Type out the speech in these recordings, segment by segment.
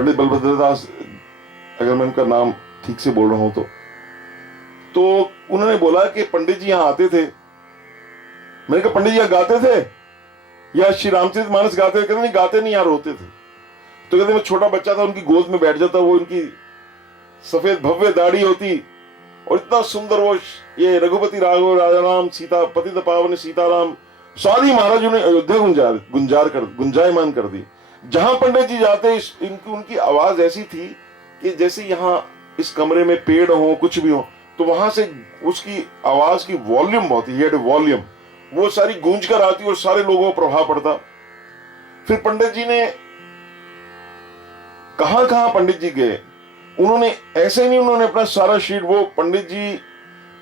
पंडित बलभद्र दास, अगर मैं उनका नाम ठीक से बोल रहा हूं तो उन्होंने बोला कि पंडित जी यहां आते थे। मैंने कहा पंडित जी यहां गाते थे या श्री रामचरितमानस गाते थे? कहते नहीं गाते नहीं यार, रोते थे। तो कहते मैं छोटा बच्चा था, उनकी गोद में बैठ जाता, वो उनकी सफेद भव्य दाढ़ी होती और इतना सुंदर वो ये रघुपति राघव राजा राम सीता पतित पावन सीताराम, सारी महाराज ने अयोध्या गुंजायमान कर दी। जहां पंडित जी जाते इनकी उनकी आवाज ऐसी थी कि जैसे यहाँ इस कमरे में पेड़ हो कुछ भी हो, तो वहां से उसकी आवाज की वॉल्यूम बहुत ही वॉल्यूम वो सारी गूंज कर आती और सारे लोगों को प्रभाव पड़ता। फिर पंडित जी ने कहां कहां पंडित जी गए, उन्होंने ऐसे नहीं, उन्होंने अपना सारा शीट, वो पंडित जी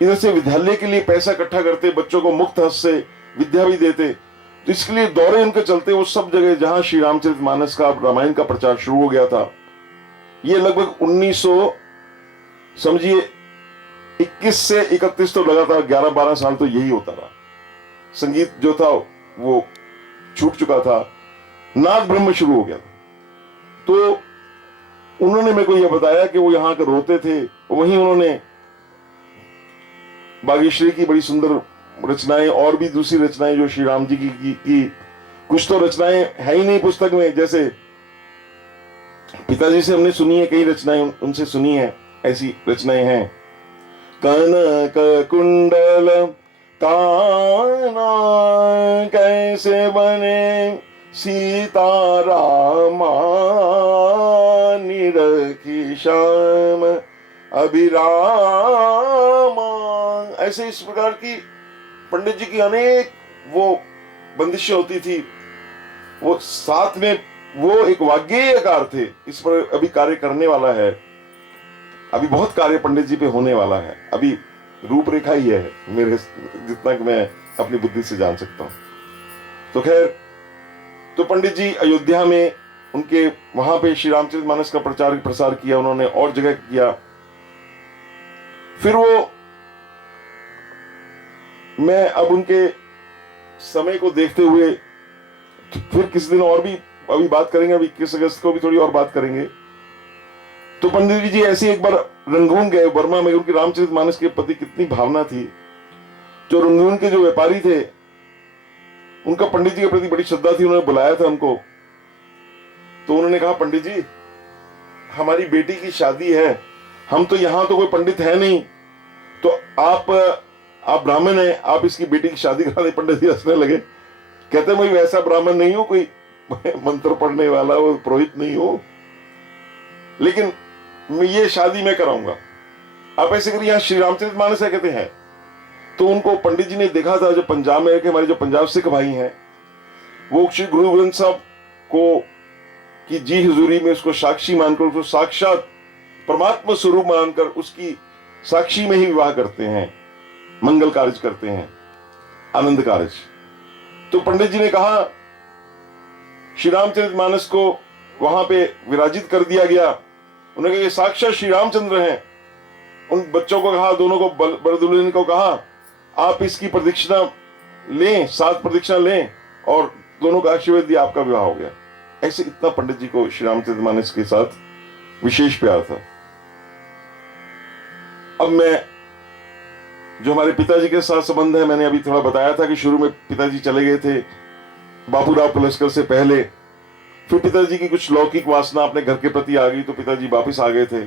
इधर से विद्यालय के लिए पैसा इकट्ठा करते, बच्चों को मुफ्त हस्त से विद्या भी देते, तो इसके लिए दौरे उनके चलते वो सब जगह जहां श्री रामचरितमानस का रामायण का प्रचार शुरू हो गया था। ये लगभग 1900 समझिए 21 से 31 तो लगातार 11-12 साल तो यही होता रहा। संगीत जो था वो छूट चुका था, नाद ब्रह्म शुरू हो गया था। तो उन्होंने मेरे को यह बताया कि वो यहां के रोते थे। वहीं उन्होंने बागेश्वरी की बड़ी सुंदर रचनाएं और भी दूसरी रचनाएं जो श्री राम जी की कुछ तो रचनाएं है ही नहीं पुस्तक में, जैसे पिताजी से हमने सुनी है, कई रचनाएं उनसे सुनी है, ऐसी रचनाएं हैं। कनक कुंडल काना कैसे बने सीतारामा, निरखी श्याम अभिरामा, ऐसे इस प्रकार की पंडित जी की अनेक वो बंदिशें होती थी। वो साथ में वो एक वाग्गेयकार थे। इस पर अभी कार्य करने वाला है, अभी बहुत कार्य पंडित जी पे होने वाला है, अभी रूपरेखा ही है मेरे जितना कि मैं अपनी बुद्धि से जान सकता हूं। तो खैर, तो पंडित जी अयोध्या में उनके वहां पे श्री रामचरितमानस का प्रचार प्रसार किया उन्होंने, और जगह किया। फिर वो मैं अब उनके समय को देखते हुए फिर किसी दिन और भी अभी बात करेंगे, अभी 21 अगस्त को भी थोड़ी और बात करेंगे। तो पंडित जी ऐसे एक बार रंगून गए बर्मा में, उनकी रामचरितमानस के प्रति कितनी भावना थी। जो रंगून के जो व्यापारी थे उनका पंडित जी के प्रति बड़ी श्रद्धा थी, उन्होंने बुलाया था उनको। तो उन्होंने कहा पंडित जी हमारी बेटी की शादी है, हम तो यहां तो कोई पंडित है नहीं, तो आप ब्राह्मण हैं, आप इसकी बेटी की शादी करा दे। पंडित जी हंसने लगे, कहते मैं वैसा ब्राह्मण नहीं हूं, कोई मंत्र पढ़ने वाला वो पुरोहित नहीं हूं, लेकिन ये शादी मैं कराऊंगा, आप ऐसे करिए। यहां श्री रामचरितमानस है, कहते हैं। तो उनको पंडित जी ने देखा था, जो पंजाब में हमारे जो पंजाब सिख भाई हैं, वो श्री गुरु ग्रंथ साहब को की जी हुजूरी में उसको साक्षी मानकर, उसको साक्षात परमात्मा स्वरूप मानकर उसकी साक्षी में ही विवाह करते हैं, मंगल कार्य करते हैं, आनंद कार्य। तो पंडित जी ने कहा श्री रामचरितमानस को वहां पे विराजित कर दिया गया। उन्होंने कहा ये साक्षात श्री रामचंद्र हैं। उन बच्चों को कहा, दोनों को बरदुल्हन को कहा आप इसकी प्रदक्षिणा लें, 7 प्रदक्षिणा लें, और दोनों का आशीर्वाद दिया, आपका विवाह हो गया। ऐसे इतना पंडित जी को श्री रामचरितमानस के साथ विशेष प्यार था। अब मैं जो हमारे पिताजी के साथ संबंध है, मैंने अभी थोड़ा बताया था कि शुरू में पिताजी चले गए थे बाबूराव पुलस्कर से पहले, फिर पिताजी की कुछ लौकिक वासना अपने घर के प्रति आ गई तो पिताजी वापस आ गए थे।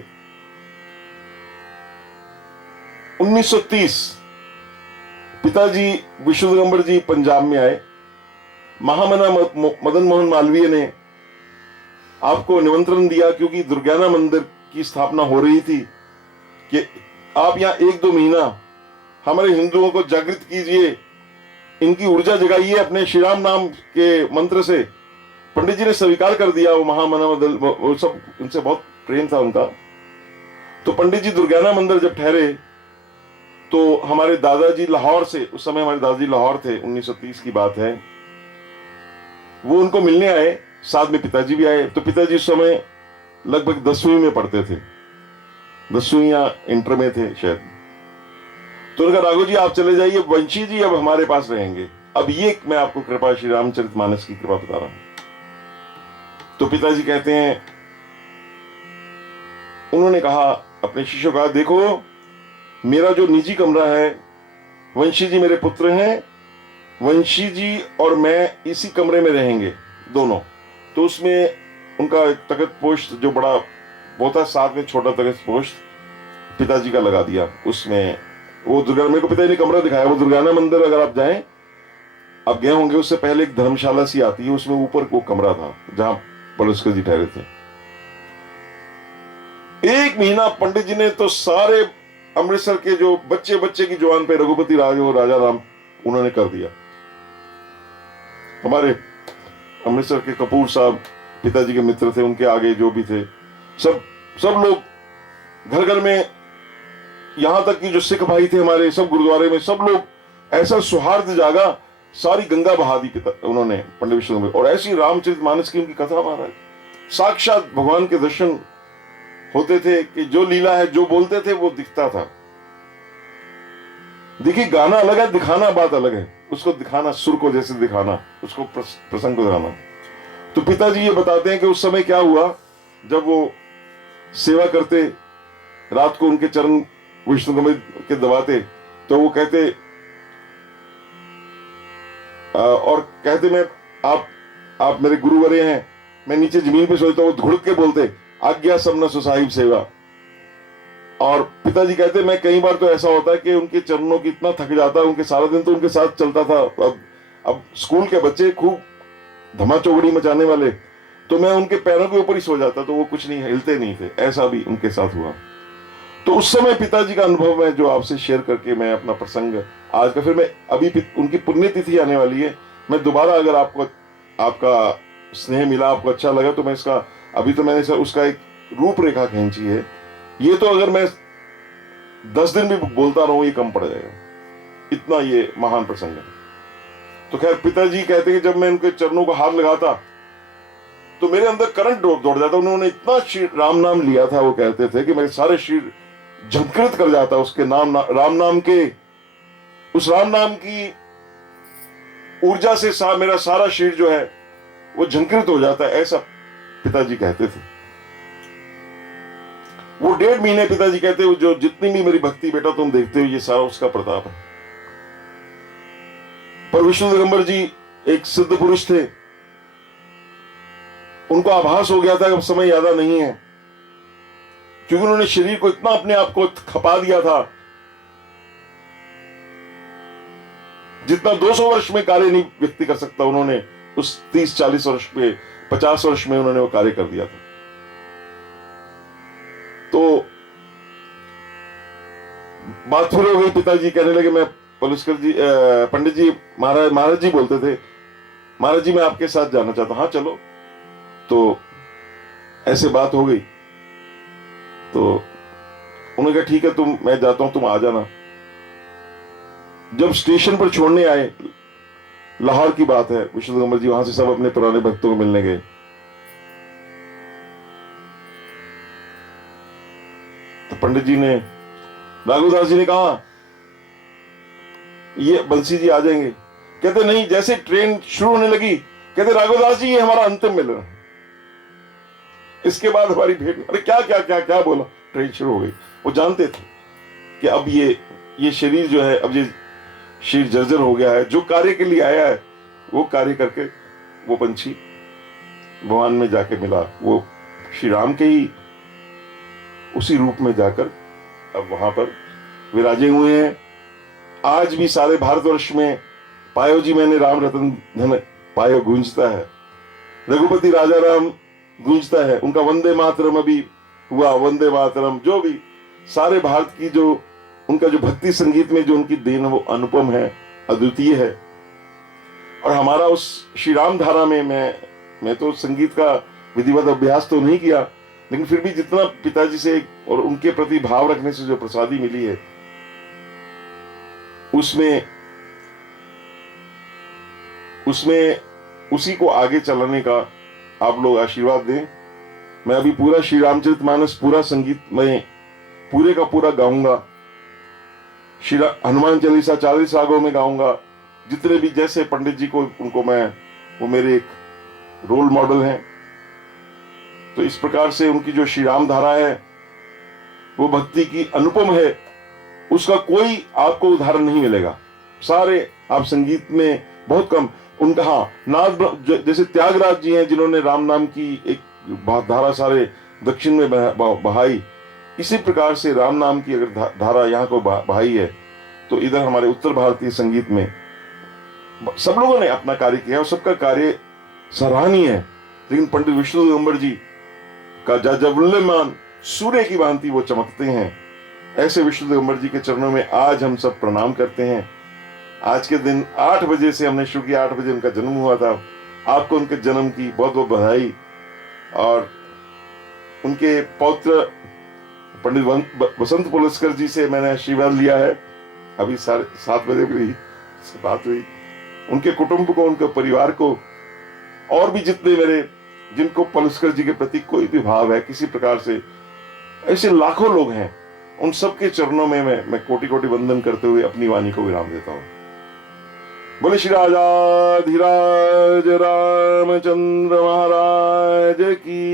1930 पिताजी विष्णु दिगंबर जी पंजाब में आए। महामना मदन मोहन मालवीय ने आपको निमंत्रण दिया, क्योंकि दुर्गाना मंदिर की स्थापना हो रही थी, कि आप यहां 1-2 महीना हमारे हिंदुओं को जागृत कीजिए, इनकी ऊर्जा जगाइए अपने श्री राम नाम के मंत्र से। पंडित जी ने स्वीकार कर दिया। वो महामना वो सब, उनसे बहुत प्रेम था उनका। तो पंडित जी दुर्गाना मंदिर जब ठहरे तो हमारे दादाजी लाहौर से, उस समय हमारे दादाजी लाहौर थे, 1930 की बात है, वो उनको मिलने आए, साथ में पिताजी भी आए। तो पिताजी उस समय लगभग 10वीं में पढ़ते थे, 10वीं या इंटर में थे शायद। तो उन्होंने कहा राघव जी आप चले जाइए, वंशी जी अब हमारे पास रहेंगे। अब ये मैं आपको कृपा श्री रामचरितमानस की कृपा बता रहा हूं। तो पिताजी कहते हैं उन्होंने कहा, अपने शिष्यों को कहा, देखो मेरा जो निजी कमरा है, वंशी जी मेरे पुत्र हैं, वंशी जी और मैं इसी कमरे में रहेंगे दोनों। तो उसमें उनका तख्त पोस्ट जो बड़ा होता है, साथ में छोटा तख्त पोस्ट पिताजी का लगा दिया। उसमें वो दुर्गा, मेरे को पिताजी ने कमरा दिखाया, वो दुर्गाना मंदिर अगर आप जाएं, आप गए होंगे, उससे पहले एक धर्मशाला सी आती है, उसमें ऊपर वो कमरा था जहां पलुस्कर जी ठहरे थे। एक महीना पंडित जी ने तो सारे अमृतसर के जो बच्चे बच्चे की जुबान पे रघुपति राज और राजा राम उन्होंने कर दिया। हमारे अमृतसर के कपूर साहब पिताजी के मित्र थे, उनके आगे जो भी थे सब लोग घर घर में, यहां तक कि जो सिख भाई थे हमारे, सब गुरुद्वारे में सब लोग, ऐसा सौहार्द जागा, सारी गंगा बहा दी पिता उन्होंने, पंडित विष्णु में। और ऐसी रामचरितमानस की उनकी कथा, महाराज साक्षात भगवान के दर्शन होते थे कि जो लीला है, जो बोलते थे वो दिखता था। देखिए गाना अलग है, दिखाना बात अलग है। उसको दिखाना, सुर को जैसे दिखाना, उसको प्रसंग को दिखाना। तो पिताजी ये बताते हैं कि उस समय क्या हुआ, जब वो सेवा करते, रात को उनके चरण विष्णु कमल के दबाते, तो वो कहते और कहते, मैं आप मेरे गुरुवरे हैं, मैं नीचे जमीन पे सोचता हूं। घुड़क के बोलते, आज्ञा सबना सुसाहिब सेवा। और पिताजी कहते, मैं कई बार तो ऐसा होता है कि उनके चरणों की इतना थक जाता है, उनके सारा दिन तो उनके साथ चलता था। अब स्कूल के बच्चे खूब धमा चौगड़ी मचाने वाले, तो मैं उनके पैरों के ऊपर ही सो जाता, तो वो कुछ नहीं हिलते नहीं थे। ऐसा भी उनके साथ हुआ। तो उस समय पिताजी का अनुभव है जो आपसे शेयर करके मैं अपना प्रसंग आज का, फिर मैं अभी उनकी पुण्यतिथि आने वाली है, मैं दोबारा, अगर आपको आपका स्नेह मिला, आपको अच्छा लगा, तो मैं इसका, अभी तो मैंने उसका एक रूपरेखा खींची है। ये तो अगर मैं 10 दिन भी बोलता रहूं, ये कम पड़ जाएगा, इतना ये महान प्रसंग है। तो खैर, पिताजी कहते हैं कि जब मैं उनके चरणों को हाथ लगाता तो मेरे अंदर करंट दौड़ जाता। उन्होंने इतना राम नाम लिया था, वो कहते थे कि मेरे सारे शरीर झंकृत कर जाता उसके नाम, राम नाम के, उस राम नाम की ऊर्जा से मेरा सारा शरीर जो है वो झंकृत हो जाता है, ऐसा पिताजी कहते थे। वो 1.5 महीने पिताजी कहते हो, जो जितनी भी मेरी भक्ति बेटा तुम देखते हो, ये सारा उसका प्रताप है। पर विष्णु दिगंबर जी एक सिद्ध पुरुष थे, उनको आभास हो गया था कि अब समय ज्यादा नहीं है, क्योंकि उन्होंने शरीर को इतना अपने आप को खपा दिया था, जितना 200 वर्ष में कार्य नहीं व्यक्ति कर सकता, उन्होंने उस 30-40 वर्ष पे, 50 वर्ष में उन्होंने वो कार्य कर दिया था। तो बात फिर हो गई, पिताजी कहने लगे, मैं पलुस्कर जी, पंडित जी, महाराज जी बोलते थे, महाराज जी मैं आपके साथ जाना चाहता हूं। हाँ चलो। तो ऐसे बात हो गई, तो उन्होंने कहा ठीक है, मैं जाता हूं, तुम आ जाना। जब स्टेशन पर छोड़ने आए, लाहौर की बात है, विष्णु दिगंबर जी वहां से सब अपने पुराने भक्तों को मिलने गए। तो पंडित जी ने, राघुदास जी ने कहा, ये बंसी जी आ जाएंगे। कहते नहीं, जैसे ट्रेन शुरू होने लगी, कहते राघुदास जी ये हमारा अंतिम मिलन है, इसके बाद हमारी भेंट। अरे क्या क्या क्या क्या बोला, ट्रेन शुरू हो गई। वो जानते थे कि अब ये शरीर जो है, अब ये शरीर जर्जर हो गया है, जो कार्य के लिए आया है वो कार्य करके वो पंछी भगवान में जाके मिला, वो श्री राम के ही उसी रूप में जाकर अब वहां पर विराजे हुए हैं। आज भी सारे भारतवर्ष में पायो जी मैंने राम रतन धन पायो गूंजता है, रघुपति राजा राम गूंजता है, उनका वंदे मातरम अभी हुआ, वंदे मातरम, जो भी सारे भारत की जो उनका जो भक्ति संगीत में जो उनकी देन वो अनुपम है, अद्वितीय है। और हमारा उस श्री राम धारा में, मैं तो संगीत का विधिवत अभ्यास तो नहीं किया, लेकिन फिर भी जितना पिताजी से और उनके प्रति भाव रखने से जो प्रसादी मिली है, उसमें उसी को आगे चलाने का आप लोग आशीर्वाद दें। मैं अभी पूरा श्री रामचरितमानस पूरा संगीत में पूरे का पूरा गाऊंगा, श्री हनुमान चालीसा 40 रागों में गाऊंगा, जितने भी जैसे पंडित जी को, उनको वो मेरे एक रोल मॉडल हैं। तो इस प्रकार से उनकी जो श्री राम धारा है वो भक्ति की अनुपम है, उसका कोई आपको उदाहरण नहीं मिलेगा। सारे आप संगीत में बहुत कम उनका, हाँ, जैसे त्यागराज जी हैं जिन्होंने राम नाम की एक धारा सारे दक्षिण में बहाई, इसी प्रकार से राम नाम की अगर धारा यहाँ को बहाई है, तो इधर हमारे उत्तर भारतीय संगीत में सब लोगों ने अपना कार्य किया और सबका कार्य सराहनीय है। लेकिन पंडित विष्णु दिगंबर जी का जाज्वल्यमान सूर्य की भांति वो चमकते हैं। ऐसे विष्णु दिगंबर जी के चरणों में आज हम सब प्रणाम करते हैं। आज के दिन 8 बजे से हमने शुरू किया, 8 बजे उनका जन्म हुआ था। आपको उनके जन्म की बहुत बहुत बधाई। और उनके पौत्र पंडित वसंत पुलस्कर जी से मैंने आशीर्वाद लिया है, अभी 7 बजे भी बात हुई। उनके कुटुंब को, उनके परिवार को, और भी जितने मेरे जिनको पुलस्कर जी के प्रति कोई भी भाव है किसी प्रकार से, ऐसे लाखों लोग हैं, उन सबके चरणों में मैं कोटि कोटि वंदन करते हुए अपनी वाणी को विराम देता हूं। बोले श्री राजाधिराज रामचंद्र महाराज की